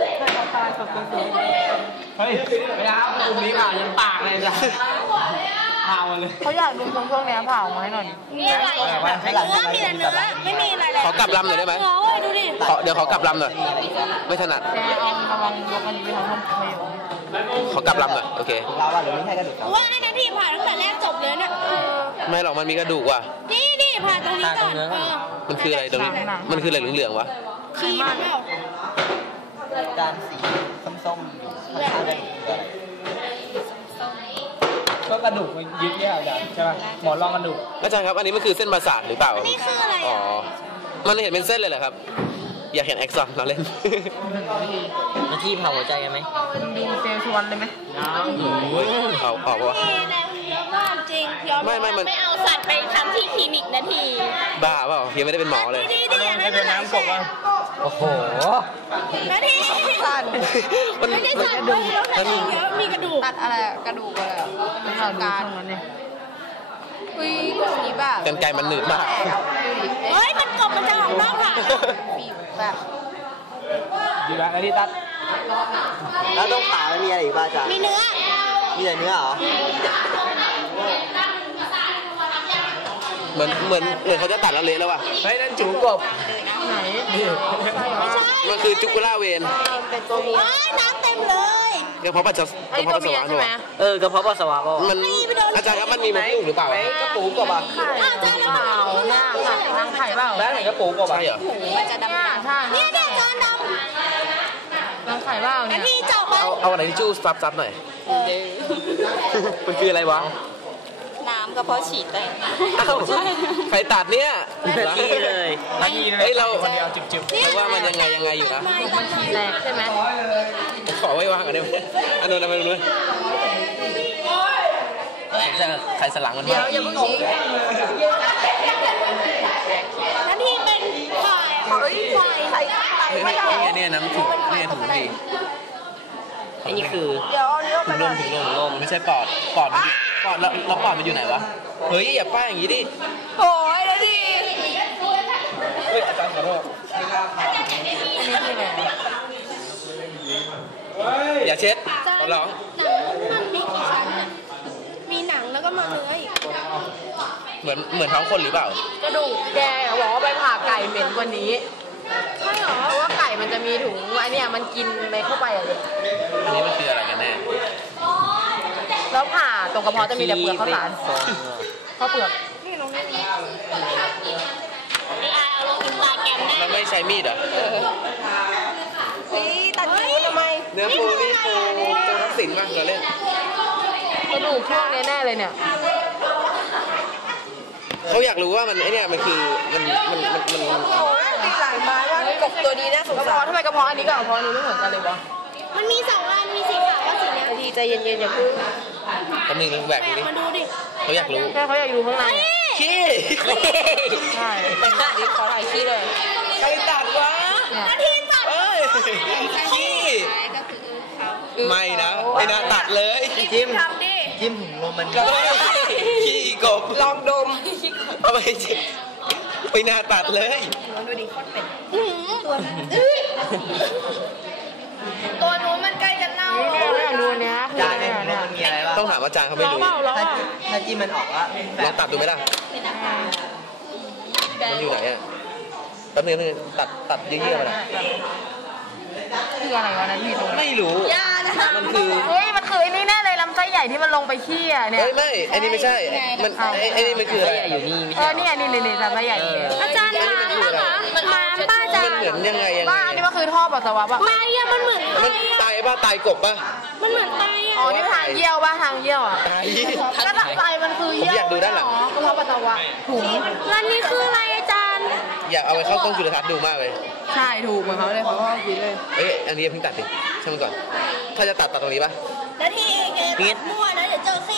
[SPEAKER 4] เฮ้ยไม่ได้ครับกลุ่มนี้ผ่าจนปากเลยจ้ะผ่าหมดเลย
[SPEAKER 5] เขาอยากดูตรงช่วงเนี้ยผ่าออกมาให้หน่อย
[SPEAKER 3] นี่อะไรอ่ะเนื้อมีแต่เนื้อไม่มีอะไรเลย
[SPEAKER 1] ขอกลับลำหน่อยได้ไหม
[SPEAKER 3] โอ้ยดูดิ
[SPEAKER 1] ขอเดี๋ยวขอกลับลำหน่อยไม่ถนัด
[SPEAKER 5] แกเอาระวังยกอันนี้ไปทำห้องประโยชน์
[SPEAKER 1] ขอกลับลำหน่อยโอเค
[SPEAKER 6] เราอะหรือไม่ใช่กระดูก
[SPEAKER 3] ว่าให้นาทีผ่าตั้งแต่แรกจบเลยนะ
[SPEAKER 1] ไม่หรอกมันมีกระดูกว่ะ
[SPEAKER 3] นี่ดิผ่าตรงนี้ก่อนเออ
[SPEAKER 1] มันคืออะไรตรงนี้มันคืออะไรเหลืองๆวะ
[SPEAKER 3] ขี้มันเปล่า
[SPEAKER 6] การสีส้มๆอยู่ข้างๆเลยคืออะไร
[SPEAKER 4] ก็กระดูกมันยึดเนี่ยอาจารย์ใช่ไหมหมอนรองกระดูก
[SPEAKER 1] อาจารย์ครับอันนี้มันคือเส้นประสาทหรือเปล่า
[SPEAKER 3] นี่คืออะไร
[SPEAKER 1] อ๋อ
[SPEAKER 3] อ่ะ
[SPEAKER 1] มันเห็นเป็นเส้นเลยเหรอครับ อยากเห็นแอ็กซอนเราเล่น
[SPEAKER 6] มาที่เผาหัวใจกันไหม
[SPEAKER 5] ดูเซลชวนเลยไหม
[SPEAKER 1] เอาออกวะ
[SPEAKER 3] นี่แรงเยอะมากจริงยอม
[SPEAKER 1] ไม่ไม่มัน
[SPEAKER 3] ไม่เอาสัตว์ไปทำที่คลินิกนาที
[SPEAKER 1] บ้าเปล่ายังไม่ได้เป็นหมอเลย
[SPEAKER 3] ดีดีอย่างนั้น
[SPEAKER 4] เป็นน้ำกบอ่ะ
[SPEAKER 6] โอ้โห
[SPEAKER 3] นาทีสั่น
[SPEAKER 1] มัน
[SPEAKER 3] ไม่ได้
[SPEAKER 1] มัน
[SPEAKER 3] สั่นเลยแล้วนาทีเยอะมีกระดูก
[SPEAKER 5] ตัดอะไรกระดูกอะไรไม่อยากดูช่วงนั้นเนี่ยอุ้ยกบนี้แบบ
[SPEAKER 1] กันไกรมันหนืดมาก
[SPEAKER 3] เฮ้ยมันกบมันจะออกนอกค่ะ
[SPEAKER 5] แบบ
[SPEAKER 4] ดีแล้วแล้วที่ตัด
[SPEAKER 6] แล้วตรงขามันมีอะไรอีกบ้างจ๊ะ
[SPEAKER 3] มีเนื้อ
[SPEAKER 6] มีแต่เนื้อเหรอ
[SPEAKER 1] เหมือนเหมือนเหมือนเขาจะตัดแล้วเละแล้วว่ะ
[SPEAKER 4] เฮ้ยนั่นจูกบ
[SPEAKER 5] ไหน
[SPEAKER 4] นี่
[SPEAKER 3] ไม่ใช่
[SPEAKER 1] มันคือจุกุล่าเวน
[SPEAKER 5] เป็นตัวเมีย
[SPEAKER 3] เฮ้ยน้ำเต็มเลย
[SPEAKER 1] กระเพาะปัสสาวะ
[SPEAKER 5] อัน
[SPEAKER 1] กระ
[SPEAKER 5] นี้
[SPEAKER 1] เพาะ
[SPEAKER 5] ตั
[SPEAKER 1] ปั
[SPEAKER 5] ว
[SPEAKER 1] สสา
[SPEAKER 5] เมียว
[SPEAKER 1] ะ
[SPEAKER 5] ใช่
[SPEAKER 1] ด้
[SPEAKER 5] ไห
[SPEAKER 1] ว
[SPEAKER 5] ม
[SPEAKER 1] ย
[SPEAKER 6] เออกระเพาะปัสสาวะเปล่า
[SPEAKER 1] มันอาจารย์ครับมันมีมันยุ่งหรือเปล่า
[SPEAKER 4] กระปูกบอ่ะ
[SPEAKER 3] อ้าวจานแล้ว
[SPEAKER 5] เปล่าหน้าไข่นางไข่เปล่า
[SPEAKER 4] แล้วไหนกระปูกบอ่ะ
[SPEAKER 1] ใช่เหรอ
[SPEAKER 5] มันจะดำใช่
[SPEAKER 3] เนี่ยเนี่ยจานด
[SPEAKER 5] นางไข่เปล่า
[SPEAKER 3] ำ
[SPEAKER 5] เนี่
[SPEAKER 3] นาย ทีเจาะไป
[SPEAKER 1] เอาเอาอะไรที่จู้ซับซับหน่อย มันคืออะไรวะ
[SPEAKER 3] น้ำกระเพาะฉีดไป
[SPEAKER 1] อ้าวใครตัดเนี่ย
[SPEAKER 6] นี่เลย
[SPEAKER 4] นาทีเลย
[SPEAKER 1] เฮ้ยเรา
[SPEAKER 4] คนเดียวจิบๆ
[SPEAKER 1] แต่ว่ามันยังไงยังไงอยู่นะ
[SPEAKER 5] มันฉีดแหลกใช่ไหม
[SPEAKER 1] ขอไว้วางก่อนได้ไหมอันนู้นเอาไปนู้นจะใครสลังมัน
[SPEAKER 5] เดี๋ย
[SPEAKER 1] มาว
[SPEAKER 5] อย่าเพิ่งชี้
[SPEAKER 3] นาทีเป็นฝ่ายเฮ้ยฝ่ายไข่ไข่
[SPEAKER 1] นี่นี่เนี่ยน้ำถุงนี่ถุงดี
[SPEAKER 6] อันนี้คือ
[SPEAKER 5] เดี๋ยวเอาเนื้อไป
[SPEAKER 1] ถุงลมถุงลมถุงลมไม่ใช่ปอดปอดมันปอดแล้วแล้วปอดมันอยู่ไหนวะเฮ้ยอย่าป้ายอย่างนี้ดิ
[SPEAKER 5] โอ้ยนาที
[SPEAKER 1] เฮ้ยอาจารย์ขอโทษ
[SPEAKER 5] อันนี้คืออะไร
[SPEAKER 1] อย่าเช็ดขอร้อง
[SPEAKER 3] หนังมันมีกี่ชั้นอะมีหนังแล้วก็มาเนื้ออีก
[SPEAKER 1] เหมือนเหมือนท้องคนหรือเปล่า
[SPEAKER 5] กระดูกแกบอกว่าไปผ่าไก่เหม็นกว่านี้ใช่เหรอเพราะว่าไก่มันจะมีถุงไอ้เนี่ยมันกินไปเข้าไปอะเลย
[SPEAKER 1] อันนี้มันคืออะไรกันแน่
[SPEAKER 5] แล้วผ่าตรงกระเพาะจะมีแต่เปลือกข้าวสาร
[SPEAKER 6] ฟอง
[SPEAKER 5] ข้าวเปลือก
[SPEAKER 3] ไอ้อาเอาลงอินสตาแกรมแน่
[SPEAKER 1] มันไม่ใช้มีดเหรอ
[SPEAKER 3] พี่ตัดปูทำไม
[SPEAKER 1] เนื้อปูนี่ปูปูทักษิณป่ะเราเล่น
[SPEAKER 5] กระดูกช่วงนี้แน่เลยเนี่ย
[SPEAKER 1] เขาอยากรู้ว่ามันไอเนี่ยมันคือมันมันมันมัน
[SPEAKER 5] ตีหลายไม้ว่ากบตัวนี้น่าสงสารทำไมกระเพาะอันนี้กับกระเพาะอันนี้ไม่เหมือนกันเลยวะ
[SPEAKER 3] มันมีสองอันมีสีขาวกับสีเนี้ย
[SPEAKER 5] ดีใจเย็นๆอย่าเพิ่ง
[SPEAKER 1] คำนึงแหวก
[SPEAKER 3] แบ
[SPEAKER 1] ดู
[SPEAKER 3] ก
[SPEAKER 1] ดิ
[SPEAKER 3] มาดูดิ
[SPEAKER 1] เขาอยากรู้
[SPEAKER 5] แค่เขาอยากดูข้างในอะ
[SPEAKER 1] ขี้
[SPEAKER 5] ใช่เป็นหน้าดิเขาถ่ายขี้เลย
[SPEAKER 1] ใครตัดวะ
[SPEAKER 5] เนี่ย
[SPEAKER 3] นาทีตัด
[SPEAKER 1] เอ้ยขี้ไม่นะไม่น่าตัดเลย
[SPEAKER 6] จิ้ม
[SPEAKER 5] ทำดิ
[SPEAKER 6] จิ้มถุงลมมัน
[SPEAKER 1] เฮ้ยขี้กบ
[SPEAKER 5] ลองดม
[SPEAKER 1] ไม่ไม่น่าตัดเลย
[SPEAKER 3] ดูดิโคตรเป็ดตัวตัวนู้นมันใกล้จะเน่า
[SPEAKER 5] นี่เนี่ยอยากดูเนี้ย
[SPEAKER 6] จานเนี่ยมันมีอะไรบ้าง
[SPEAKER 1] ต้องถามอาจารย์เขาไม่รู้
[SPEAKER 6] ถ้าถ้าจิ้มมันออกว่า
[SPEAKER 1] ลองตัดดูไหมล่ะมันอยู่ไหนอ่ะแป๊บนึงนึงตัดตัดเยื่อๆมันอ่ะ
[SPEAKER 5] คืออะไรวะนะพี่ตรงนี้
[SPEAKER 1] ไม่รู้
[SPEAKER 3] ยานะ
[SPEAKER 1] มันคือ
[SPEAKER 5] เฮ้ยมันคือไอ้นี่แน่เลยลำไส้ใหญ่ที่มันลงไปขี้อ่ะเนี่ย
[SPEAKER 1] เฮ้ยไม่ไอ้นี่ไม่ใช่มันไอ้ไอ้นี่มันคืออะไร
[SPEAKER 6] อยู่นี่ไม่
[SPEAKER 5] เอ
[SPEAKER 6] ใช่
[SPEAKER 5] อเนี่ยนี่นี่ลำไส้ใหญ่นี่
[SPEAKER 3] อาจารย์มาป่ะมันมาป้าอาจาร
[SPEAKER 1] มัน
[SPEAKER 3] ย์
[SPEAKER 1] เหมือนยังไงยัง
[SPEAKER 5] ว่า
[SPEAKER 1] ไง
[SPEAKER 5] อันนี้มันคือท่อปัสสาวะป่ะ
[SPEAKER 3] ไม่อะมันเหมือน
[SPEAKER 1] มันตายป่ะตายกบป่ะ
[SPEAKER 3] มันเหมือนไต
[SPEAKER 5] อ๋อ
[SPEAKER 3] อะ
[SPEAKER 5] นี่ทางเยี่ยวป่ะทางเยี่ยวอ่ะ
[SPEAKER 1] ตาย
[SPEAKER 5] ก็ตับไตมันคือเยี่ยว
[SPEAKER 1] ผมอยากดูด้านหลัง
[SPEAKER 5] กระเพาะปัสสาวะถุง
[SPEAKER 3] แล้วนี่คืออะไรอาจารย์
[SPEAKER 1] อยากเอาไปเข้ากล้องจุลทรรศน์ดูมากเลย
[SPEAKER 5] ใช่ถูกเหมือนเขาเลยเขาก็กินเลย
[SPEAKER 1] เอ้ยอันนี้อย่าเพิ่งตัดดิช่างมันก่อน ถ้าจะตัดตัดตรงนี้ป่ะ
[SPEAKER 3] แล้วที่แกตัดมั่วนะเดี๋ยวเจอขี้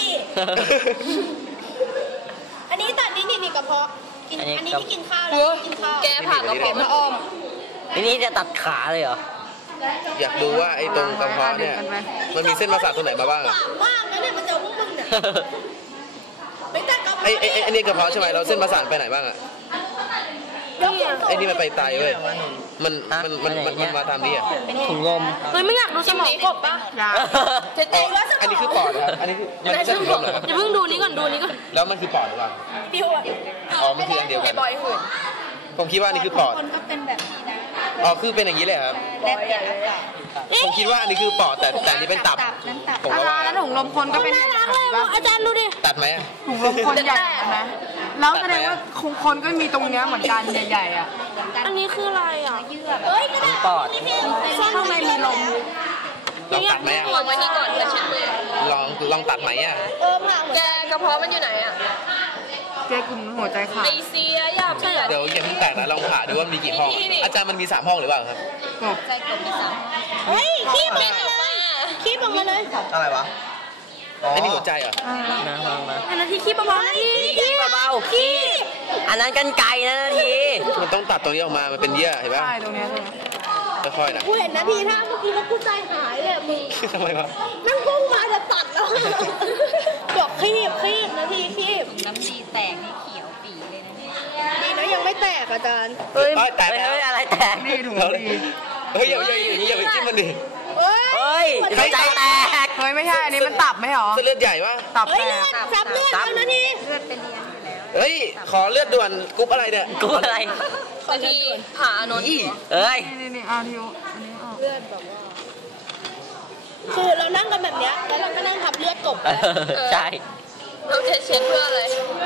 [SPEAKER 3] อันนี้ตัดนี่นี่นี่กระเพาะกินอันนี้ที่กินข้าวแล้วกินข้าวแกผักกระเพาะมาอ้อม
[SPEAKER 6] ทีนี้จะตัดขาเลยเหรอ
[SPEAKER 1] อยากดูว่าไอ้ตรงกระเพาะเนี่ยมันมีเส้นประสาทตรงไหนมาบ้างอะ
[SPEAKER 3] ปากว่างนะเนี่ยมันเจอพวกมึงเนี่ยไม่ตัดกระเพาะ
[SPEAKER 1] ไอ้ไอ้ไอ้ไอ้นี่กระเพาะใช่ไหมเราเส้นประสาทไปไหนบ้างอะ ไอ้นี่มันไปไตเว้ยมันมันมันมันมันมาตามนี้อ่ะ
[SPEAKER 6] ถุงลม
[SPEAKER 3] เฮ้ยไม่อยากดูสมองกบปะ
[SPEAKER 5] ยา
[SPEAKER 3] จะเตะว่าสมอง
[SPEAKER 1] อันนี้คือปอดเหรออันนี้คือมันไม่ใช่ถุงลมเหรอ
[SPEAKER 3] อย่าเพิ่งดูนี้ก่อนดูนี้ก่อน
[SPEAKER 1] แล้วมันคือปอดหรือเปล่า
[SPEAKER 3] พี่หัว
[SPEAKER 1] อ๋อมันคืออันเดียวกัน
[SPEAKER 3] บอยหื่น
[SPEAKER 1] ผมคิดว่าอันนี้คือปอด
[SPEAKER 3] คนก็เป็นแบบนี้นะ
[SPEAKER 1] อ๋อคือเป็นอย่างนี้เลยครับ
[SPEAKER 3] แลบเปลี่ยนอากาศ
[SPEAKER 1] ผมคิดว่าอันนี้คือปอดแต่แต่อันนี้เป็นตับ
[SPEAKER 3] นั้นตับ
[SPEAKER 1] ผม
[SPEAKER 5] อา
[SPEAKER 1] ก็
[SPEAKER 5] จาร
[SPEAKER 1] ว่า
[SPEAKER 5] ย์แล้วถุงลมคนก็เป็น
[SPEAKER 3] น่ารักเลยอาจารย์ดูดิ
[SPEAKER 1] ตัดไหมอะ
[SPEAKER 5] ถุงลมคนใหญ่นะแล้วแสดงว่าคนก็มีตรงเนี้ยเหมือนกันใหญ่ๆอ่ะ
[SPEAKER 3] อันนี้คืออะไรอ่ะเยื่อเฮ้ยกระดาษ
[SPEAKER 6] ปอด
[SPEAKER 5] ข้างในมีลม
[SPEAKER 1] ลองตัดไหมอะ
[SPEAKER 3] วางไว้นี่ก่อนจะเช็ดมือ
[SPEAKER 1] ลองลองตัดไหมอะ
[SPEAKER 3] เออผ่าแกกระเพาะมันอยู่ไหนอ่ะ
[SPEAKER 5] เจ๊กลุ่มหัวใจขาด
[SPEAKER 3] ไอเสียอย่าเปลี่ยน
[SPEAKER 1] เดี๋ยวอย่าเพิ่งตัดนะลองผ่าดูว่ามีกี่ห้องอาจารย์มันมีสามห้องหรือเปล่าครับ
[SPEAKER 3] ใจกลมไม่ซ้ำเฮ้ยคีบออกมาเลยคีบออกมาเลย
[SPEAKER 6] อะไรวะ
[SPEAKER 1] ไอ้นี่หัวใจเหรอ
[SPEAKER 6] นะฟังนะ
[SPEAKER 3] อันนาทีคีบเบาๆนาที
[SPEAKER 6] ขี้เบาๆขี้อันนั้นกันไกลนะนาที
[SPEAKER 1] มันต้องตัดตรงนี้ออกมามันเป็นเยื่อเห็นป่ะ
[SPEAKER 5] ใช่ตรงเนี้ยเลย
[SPEAKER 1] ค่อยๆนะ
[SPEAKER 3] กูเห็นนาทีถ้าเมื่อกี้แล้วกูใจหายเลยมึง
[SPEAKER 1] ทำไมวะ
[SPEAKER 3] นั่งพุ่งมาจะตัดแล้วบอกคีบคีบนาทีคีบน้ำดีแตกนี่เขียวปีเลยนะดีนะยังไม่แตกอาจารย์
[SPEAKER 1] เฮ้ยแตก
[SPEAKER 6] เฮ้ย
[SPEAKER 1] แล้ว
[SPEAKER 6] เฮ้ยอะไรแตก
[SPEAKER 5] นี่ถุงดี
[SPEAKER 1] เฮ้ยอย่าอย่าอย่างนี้อย่าไปจิ้มมันดิ
[SPEAKER 3] เฮ้ย
[SPEAKER 6] เฮ้ยหัวใจแตก
[SPEAKER 5] เฮ้ยไม่ใช่อันนี้มันตับไหมหรอ
[SPEAKER 1] เส้นเลือดใหญ่ปะ
[SPEAKER 5] ตับ
[SPEAKER 3] เฮ้ย
[SPEAKER 5] แต
[SPEAKER 3] เลื
[SPEAKER 5] ก
[SPEAKER 3] อดซับเลือดแล้วนาที
[SPEAKER 1] เฮ้ยขอเลือดด่วนกรุ๊ปอะไรเนี่ย
[SPEAKER 6] กูอะไร
[SPEAKER 3] นาทีผ่าโนน
[SPEAKER 1] อี
[SPEAKER 6] เอ้ย
[SPEAKER 5] นี่นี่เอาทิวอันนี้ออก
[SPEAKER 3] เลือดแบบว่าคือเรานั่งกันแบบเนี้ยแล้วเราก็นั่งทับเลือดกบ
[SPEAKER 6] เออใช่
[SPEAKER 3] เราจะเช็ดเพื่ออะไร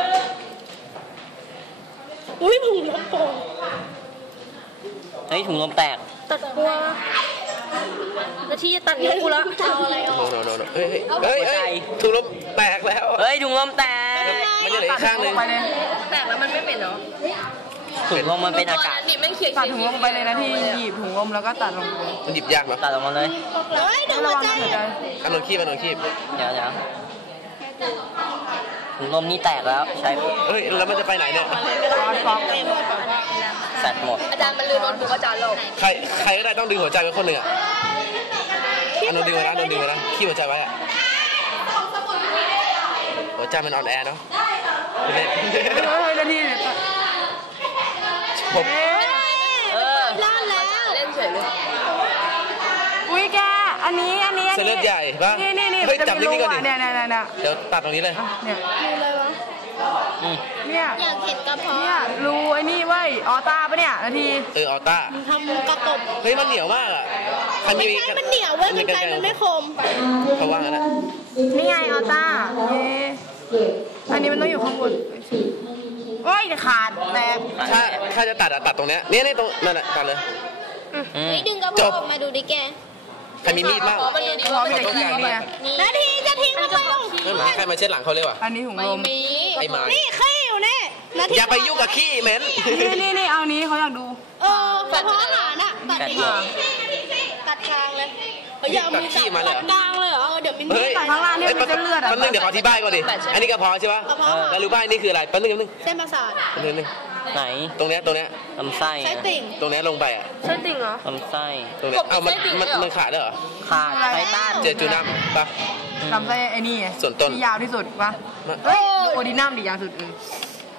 [SPEAKER 3] อุ้ยผุงลมโป่ง
[SPEAKER 6] เฮ้ยถุงลมแตก
[SPEAKER 3] ตัดบัวนาทีจะตัดนิ้วกูแล้วเอาอะไรออก
[SPEAKER 1] โนโนโนเฮ้ยเฮ้ยเฮ้ยถุงลมแตกแล้ว
[SPEAKER 6] เฮ้ยถุงลมแตก
[SPEAKER 1] มันจะเหลืออีกข้างหนึง
[SPEAKER 5] ไปเลย
[SPEAKER 3] แตกแล้วมันไม่เป็นเหรอ
[SPEAKER 6] ถุงลมมันเป็นอากาศ
[SPEAKER 3] นี่แม่งเขียน
[SPEAKER 5] ตัดถุงลมไปเลยนะที่หยิบถุงลมแล้วก็ตัดลงไป
[SPEAKER 1] มันหยิบยากเนาะ
[SPEAKER 6] ตัดออกมาเลย
[SPEAKER 3] เฮ้ยเดี๋ยวหั
[SPEAKER 5] ระ
[SPEAKER 3] ว
[SPEAKER 5] วัง
[SPEAKER 3] ใจ
[SPEAKER 5] นะหัวใจ
[SPEAKER 1] อันนนคีบอันนนคีบ
[SPEAKER 6] เดี๋ยวเดี๋ยวถุงลมนี่แตกแล้วใช้
[SPEAKER 1] เฮ้ยแล้วมันจะไปไหนเนี่ย
[SPEAKER 5] ฟอนฟอน
[SPEAKER 6] แสตหมด
[SPEAKER 3] อาจารย์มันลืมโน้ตบุ๊กอาจารย์โลก
[SPEAKER 1] ใครใครก็ได้ต้องดึงหัวใจไว้คนหนึ่งอ่ะอันนนดึงไว้นะนนดึงไว้นะคีบหัวใจไว้อ่ะหัวใจมันอ่อนแอเนาะเล่น
[SPEAKER 5] เฮ้ยนาที
[SPEAKER 1] ผม
[SPEAKER 6] เออ
[SPEAKER 3] รอดแล้วเล่นเฉยเลย
[SPEAKER 5] อุ้ยแกอันนี้อันนี้อัน
[SPEAKER 1] เส้น
[SPEAKER 5] นี้
[SPEAKER 1] เลือดใหญ่ป่ะ
[SPEAKER 5] นี่นี่นี่
[SPEAKER 1] เฮ้ย
[SPEAKER 5] จะ
[SPEAKER 1] จับ
[SPEAKER 5] มี
[SPEAKER 1] นิ่
[SPEAKER 5] รู
[SPEAKER 1] งๆก่อนดิ
[SPEAKER 5] อ่ะเนี่ยเนี่ยเนี่ย
[SPEAKER 1] เดี๋ยวตัดตรงนี้เลย
[SPEAKER 5] เนี่ย
[SPEAKER 3] ดูเลยวะ
[SPEAKER 6] อืม
[SPEAKER 5] เนี่ย
[SPEAKER 3] อยากเห็นกระเพาะ
[SPEAKER 5] เนี่ยรูไอ้นี่เว้ยออต้าปะเนี่ยนาที
[SPEAKER 1] เออออต้า
[SPEAKER 3] ทำกระกบ
[SPEAKER 1] เฮ้ยมันเหนียวมากอ่ะใครมี
[SPEAKER 3] ไม่ใช่มันเหนียวเว้ยมันใจมันไม่คม
[SPEAKER 1] เขาว่างั้นแหละ
[SPEAKER 5] นี่ไงออต้าเย้อันนี้มันต้องอยู่ข้างบนโอ้ยขาดแตก
[SPEAKER 1] ถ้าถ้าจะตัดอะตัดตรงเนี้ยเนี่ยนี่ตรงนั่นแหละตัดเลย
[SPEAKER 6] อืม
[SPEAKER 3] นี่ดึงกระ
[SPEAKER 1] จ
[SPEAKER 3] เพาะ
[SPEAKER 1] บ
[SPEAKER 3] ออกมาดูดิแก
[SPEAKER 1] ใครมีมีดบ้าง
[SPEAKER 3] มันดูดิ
[SPEAKER 5] พร้อมจะขี้เนี่ย
[SPEAKER 3] นาทีจะทิ้งทำไมล่ะ
[SPEAKER 1] ไม่หมาใครมาเช็ดหลังเขาเลยว่ะ
[SPEAKER 5] อันนี้ถุงลม
[SPEAKER 3] มี
[SPEAKER 1] ไอ้ไม้
[SPEAKER 3] นี่ขี้อยู่แน่นาที
[SPEAKER 1] อย่าไปยุ่งกับขี้เหม็น
[SPEAKER 5] นี่นี่นี่เอานี้เขาอยากดู
[SPEAKER 3] เออกระเพาะอาหารอ่ะตัดดิตัดกลางเลยเฮ้ยอย่าเอามือจับตัดกลางเลยเหรอเดี๋ยวมิน
[SPEAKER 1] เฮ้ย
[SPEAKER 5] ข้างล่างเนี่ยมันจะเลือดอ่ะ
[SPEAKER 1] แป๊บนึงเดี๋ยวขออธิบายก่อนดิ อันนี้กระเพาะใช่ปะ
[SPEAKER 3] กระเพาะอาหาร
[SPEAKER 1] แล้วรู้ป่ะอันนี่คืออะไรแป๊บนึงแป๊บนึง
[SPEAKER 3] เส้นประสาท
[SPEAKER 1] แป๊บนึงแป๊บนึง
[SPEAKER 6] ไหน
[SPEAKER 1] ตรงเนี้ยตรงเนี้ย
[SPEAKER 6] ลำไส้
[SPEAKER 3] ใช้
[SPEAKER 6] อะ
[SPEAKER 3] ติ่ง
[SPEAKER 1] ตรงเนี้ยลงไปอ่ะ
[SPEAKER 3] ใช้ติ่งเหรอ
[SPEAKER 6] ลำไส้
[SPEAKER 1] ตรงเนี้ยเอ้ามันมันมันขาดด้วยเหรอ
[SPEAKER 6] ขาดไททัน
[SPEAKER 1] เจอจูนัมปะ
[SPEAKER 5] ลำไส้ไอ้นี่ไง
[SPEAKER 1] ส่วนต้น
[SPEAKER 5] ที่ยาวที่สุดปะเฮ้ยโอดีนัมดิยาวสุดเออ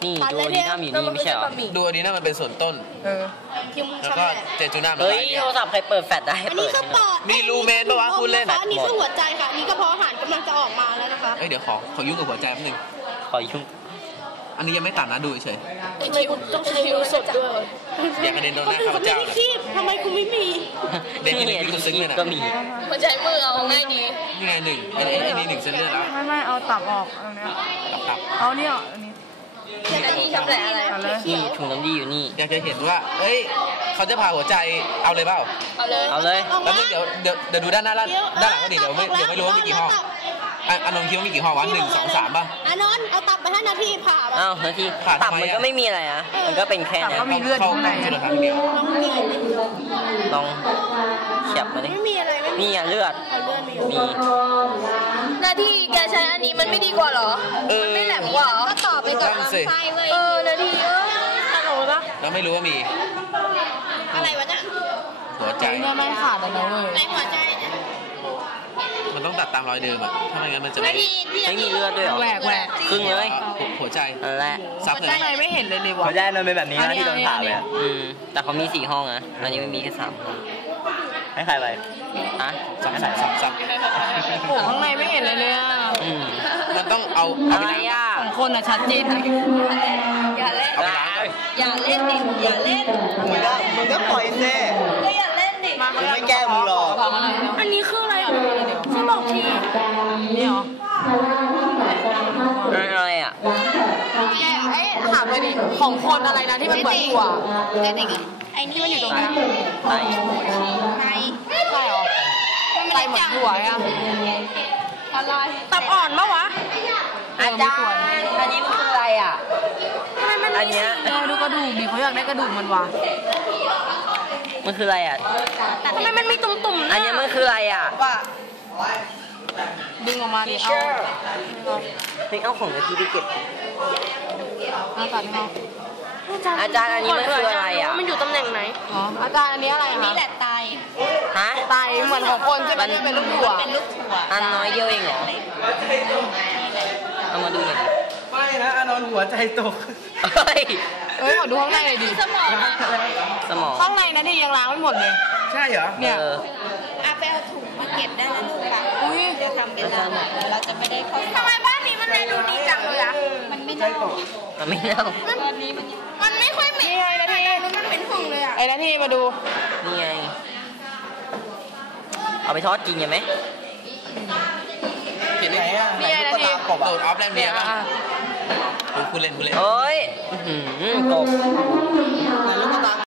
[SPEAKER 6] นี่ดูดีน่ามีนี่ไม่ใช่เหรอ
[SPEAKER 1] ดูอันนี้น่ามันเป็นส่วนต้น
[SPEAKER 5] เออ
[SPEAKER 1] แล้วก็เจจูน่ามัน
[SPEAKER 6] เฮ้ย
[SPEAKER 1] ลายเนี่ย
[SPEAKER 6] โทรศัพท์ใครเปิดแฟลชได้ให้
[SPEAKER 7] อัน
[SPEAKER 6] เปิ
[SPEAKER 7] นี้
[SPEAKER 6] ด
[SPEAKER 7] คือปอด
[SPEAKER 1] มีรูเมนปะวะพูดเล่น
[SPEAKER 7] อันนี้คือหัวใจค่ะอันนี้กระเพาะอาหารกำลังจะออกมาแล้วนะคะ
[SPEAKER 1] เอ้ยเดี๋ยวขอขอยุ่งกับหัวใจแป๊บนึง
[SPEAKER 6] ขอยุ่ง
[SPEAKER 1] อันนี้ยังไม่ตัดนะดูเฉย
[SPEAKER 7] ทำไมคุณต้องใช้นิ้วสดด้วย
[SPEAKER 1] อย่ากระเด็นโดนหน้า
[SPEAKER 7] คุณ
[SPEAKER 1] ข้าพ
[SPEAKER 7] เขาไม่
[SPEAKER 1] เจ้า
[SPEAKER 7] ได้คีบทำไมคุณไม่มี
[SPEAKER 1] เด็กคนนี้ที่คุณซึ้งเลยนะ
[SPEAKER 6] ก็มี
[SPEAKER 7] หัวใจมือเอาง่ายดี
[SPEAKER 1] นี่ไงหนึ่งอันนี้อันนี้หนึ่งเส้นเลือดแล้ว
[SPEAKER 5] ไม่ไม่เอาตับออกเอาเนี้ย
[SPEAKER 1] ตับตับ
[SPEAKER 5] เอานี่ออกอันนี้
[SPEAKER 7] อันนี้ทำแต่อะไร
[SPEAKER 5] เอาเลย
[SPEAKER 6] นี่ถุงน้ำดีอยู่นี่
[SPEAKER 1] อยากจะเห็นว่าเอ้ยเขาจะผ่าหัวใจเอาเลยเปล่า
[SPEAKER 7] เอาเลย
[SPEAKER 6] เอาเลย
[SPEAKER 1] แล้วมึงเดี๋ยวเดี๋ยวเดี๋ยวดูด้านหน้าด้านด้านหลังก็ดีเดี๋ยวไม่เดี๋ยวไม่รู้ว่ามีกี่ห้องอ่ะอันนนคิดว่ามีกี่ห้องวะหนึ่งสองสามป่ะ
[SPEAKER 7] อันนนเอาตับไปให้นาทีผ่า
[SPEAKER 6] อ้าวนาที
[SPEAKER 1] ผ่า
[SPEAKER 6] ตับ
[SPEAKER 1] ทำไม
[SPEAKER 6] มัน
[SPEAKER 1] อะ
[SPEAKER 6] ก็ไม่มีอะไรอ่ะ มันก็เป็นแค่
[SPEAKER 5] ตับ
[SPEAKER 6] เนี้ย
[SPEAKER 5] ก็มีเลือดอยู่ข้างใน
[SPEAKER 1] เข้า
[SPEAKER 5] อะ
[SPEAKER 1] เข้าจุดเดียว
[SPEAKER 7] น้องมี
[SPEAKER 6] ลองเฉียบมาดิ
[SPEAKER 7] ไม่มีอะไรไม่มี
[SPEAKER 6] นี่อ่ะเลือด
[SPEAKER 7] เลือดมี
[SPEAKER 6] มี
[SPEAKER 7] นาทีแกใช้อันนี้มันไม่ดีกว่าหรอ
[SPEAKER 1] เออ
[SPEAKER 7] ไม่แหลมกว่าก็ต่อไปกับลำไส้เว้ยเออนาทีเออฮัลโหลปะ
[SPEAKER 1] แล้วไม่รู้ว่ามี
[SPEAKER 7] อะไรวะเนี่ย
[SPEAKER 1] หัวใจ
[SPEAKER 5] เนี่ยไม่ขาดแล้วนะเว้ย
[SPEAKER 7] ในหัวใจเนี่ย
[SPEAKER 1] มันต้องตัดตามรอยเดิมอ่ะถ้าไม่งั้นมันจะไม่
[SPEAKER 7] นาทีที่
[SPEAKER 6] ไม่มีเลือดด้วยเหรอ
[SPEAKER 5] แหวกแหวก
[SPEAKER 6] ครึ่งเลย
[SPEAKER 1] หัวหัวใจ
[SPEAKER 6] นั่นแหละ
[SPEAKER 1] ซับเลย
[SPEAKER 5] ข้างในไม่เห็นเลยเลยวะ
[SPEAKER 6] เขาได้มันเป็นแบบนี้
[SPEAKER 5] อัน
[SPEAKER 6] นะ
[SPEAKER 5] นี้
[SPEAKER 6] ที่โดนผ่าไป
[SPEAKER 5] อันนี้
[SPEAKER 6] อะอืมแต่เขามีสี่ห้องนะอันนี้ไม่มีแค่สามห้องให้ใครไปฮะ
[SPEAKER 1] ซับซับซับซับ
[SPEAKER 5] โอ้ข้างในไม่เห็นเลยเนี่ย
[SPEAKER 6] อืม
[SPEAKER 1] มันต้องเอา
[SPEAKER 6] อะ
[SPEAKER 1] เอาไป
[SPEAKER 6] ไร
[SPEAKER 1] ล้าง
[SPEAKER 6] อ่ะ
[SPEAKER 5] ของคนอะชัดเจนเลย
[SPEAKER 7] อย่าเล่น
[SPEAKER 1] เอาไปล้างก่อน
[SPEAKER 7] อย่าเล่นดิอย่าเล่น
[SPEAKER 6] มึงก็มึงก็ปล่อยเซ่
[SPEAKER 7] ก็อย่าเล่นดิ
[SPEAKER 5] มาเขาอยาก
[SPEAKER 6] ไม่แก้มือหรอก
[SPEAKER 5] ขอะไรเดี๋ยว
[SPEAKER 7] อันนี้คืออะไรช่วยบอกที
[SPEAKER 5] นี่เหรอ
[SPEAKER 6] อะไรอ่ะ
[SPEAKER 5] แกเอ้ยถามเลยดิของคนอะไรนะที่มันเหมือนถั่ว
[SPEAKER 7] เล่นดิไอ้นี่มันอยู่ตรงนี้
[SPEAKER 6] ไต
[SPEAKER 7] ใน
[SPEAKER 5] ใช่เหรอไตเหมือนถั่วอะ
[SPEAKER 7] อะไร
[SPEAKER 5] ตับอ่อนปะวะ
[SPEAKER 6] อาจารย์อันนี้มันคืออะไรอ่ะอันเนี้ย
[SPEAKER 5] เออดูกระดูกดิเขาอยากได้กระดูกมันวะ
[SPEAKER 6] มันคืออะไรอ่ะ
[SPEAKER 7] ทำไมมันมีตุ่มๆ
[SPEAKER 6] อันเนี้ยมันคืออะไรอ่ะ
[SPEAKER 5] ว่าดึงออกมาดิเอา
[SPEAKER 6] เฮ้ยเอาของนาทีไปเก็บ
[SPEAKER 5] เอาตัดให้เขา
[SPEAKER 6] อาจารย์อันนี้มันคืออะไรอ่ะ
[SPEAKER 7] มันอยู่ตำแหน่งไหน
[SPEAKER 5] อ๋ออาจารย์อันนี้อะไรคะ
[SPEAKER 7] นี่แหละไต
[SPEAKER 6] ฮะ
[SPEAKER 5] ไตเหมือนของคนใช่ไหมที่เป็นลูกถั่ว
[SPEAKER 7] เป็นลูกถั่ว
[SPEAKER 6] อันน้อยเดียวเองเหรอ เอามาดูหน่อยดิ
[SPEAKER 4] ไม่นะอานนท์หัวใจตก
[SPEAKER 6] เฮ้ย
[SPEAKER 5] เอ้ยขอดูข้างในหน่อยดิ
[SPEAKER 7] สมองอะ
[SPEAKER 6] สมอง
[SPEAKER 5] ข้างในนะที่ยังล้างไม่หมดเลย
[SPEAKER 1] ใช่เหรอ
[SPEAKER 5] เนี่ย
[SPEAKER 6] เออ
[SPEAKER 7] อ่ะไปเอาถุงมาเก็บได้แล้วลูกค่ะ
[SPEAKER 5] อุ้ย
[SPEAKER 7] เดี๋ยวทำเป็นร้านเราจะไม่ได้เข้าทำไมบ้านนี้มันดูดีจังเลยอะมันไม่น่า
[SPEAKER 6] มันไม่เน่า
[SPEAKER 7] ตอนนี้มันมันไม่ค่อยเหม็น
[SPEAKER 5] นี่ไงนาที
[SPEAKER 7] มันเป็นห่วงเลยอะ
[SPEAKER 5] ไอ้นาทีมาดู
[SPEAKER 6] นี่ไง เอาไปทอดกินกันไหม
[SPEAKER 1] เห็นไหม
[SPEAKER 5] นี่ไงนาที
[SPEAKER 1] โดดออฟแลนด์เนียป่ะ
[SPEAKER 5] อ่ะ
[SPEAKER 1] คุณเล่นคุณเล่น
[SPEAKER 6] โอ้ยอื้อหือกบ